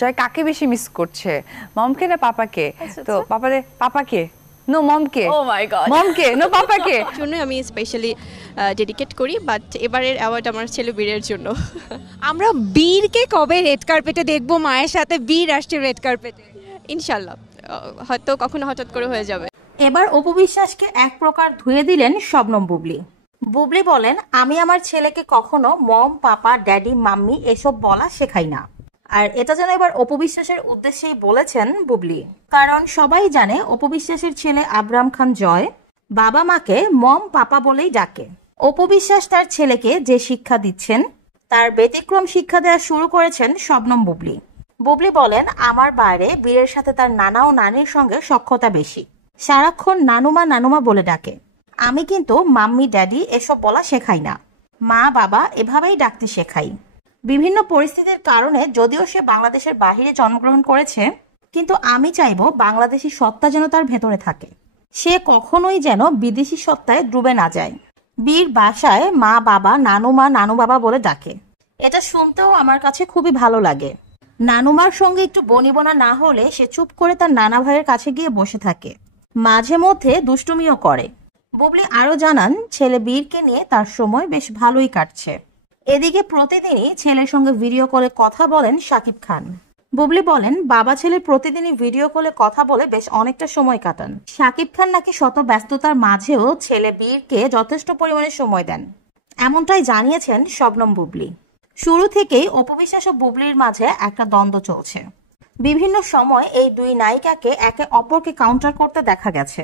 জয় কাকে বেশি মিস করছে, মমকে না পাপাকে? তো পাপাকে, নো মমকে। ও মাই গড, মমকে নো পাপাকে। জন্য আমি স্পেশালি ডেডিকেট করি, বাট এবারের অ্যাওয়ার্ড আমার ছেলে বীরের জন্য। আমরা বীরকে কবে রেড কার্পেটে দেখবো? মায়ের সাথে বীর আসছে রেড কার্পেটে, ইনশাল্লাহ। হয়তো কখনো হঠাৎ করে হয়ে যাবে। এবার অপু বিশ্বাসকে এক প্রকার ধুয়ে দিলেন শবনম বুবলি। বুবলি বলেন, আমি আমার ছেলেকে কখনো মম, পাপা, ড্যাডি, মাম্মি এসব বলা শেখাই না। আর এটা যেন এবার অপু বিশ্বাসের উদ্দেশ্যেই বলেছেন বুবলি, কারণ সবাই জানে অপু বিশ্বাসের ছেলে আব্রাম খান জয় বাবা মাকে মম, পাপা বলেই ডাকে। অপু বিশ্বাস তার ছেলেকে যে শিক্ষা দিচ্ছেন তার ব্যতিক্রম শিক্ষা দেওয়া শুরু করেছেন শবনম বুবলি। বুবলি বলেন, আমার বাইরে বীরের সাথে তার নানা ও নানির সঙ্গে সখ্যতা বেশি, সারাক্ষণ নানুমা নানুমা বলে ডাকে। আমি কিন্তু মাম্মি, ড্যাডি এসব বলা শেখাই না, মা বাবা এভাবেই ডাকতে শেখাই। বিভিন্ন পরিস্থিতির কারণে যদিও সে বাংলাদেশের বাহিরে জন্মগ্রহণ করেছে, কিন্তু আমি চাইবো বাংলাদেশি সত্তা যেন তার ভেতরে থাকে, সে কখনোই যেন বিদেশি সত্তায় ডুবে না যায়। বীর বাসায় মা বাবা, নানুমা নানু বাবা বলে ডাকে, এটা শুনতেও আমার কাছে খুবই ভালো লাগে। নানুমার সঙ্গে একটু বনিবনা না হলে সে চুপ করে তার নানা ভাইয়ের কাছে গিয়ে বসে থাকে, মাঝে মধ্যে দুষ্টুমিও করে। বুবলি আরো জানান, ছেলে বীরকে নিয়ে তার সময় বেশ ভালোই কাটছে। এদিকে প্রতিদিনই ছেলের সঙ্গে ভিডিও কলে কথা বলেন শাকিব খান। বুবলি বলেন, বাবা ছেলে প্রতিদিনই ভিডিও কলে কথা বলে বেশ অনেকটা সময় কাটান। শাকিব খান নাকি শত ব্যস্ততার মাঝেও ছেলে বীরকে যথেষ্ট পরিমাণে সময় দেন, এমনটাই জানিয়েছেন শবনম বুবলি। শুরু থেকেই অপু বিশ্বাস ও বুবলির মাঝে একটা দ্বন্দ্ব চলছে। বিভিন্ন সময় এই দুই নায়িকাকে একে অপরকে কাউন্টার করতে দেখা গেছে।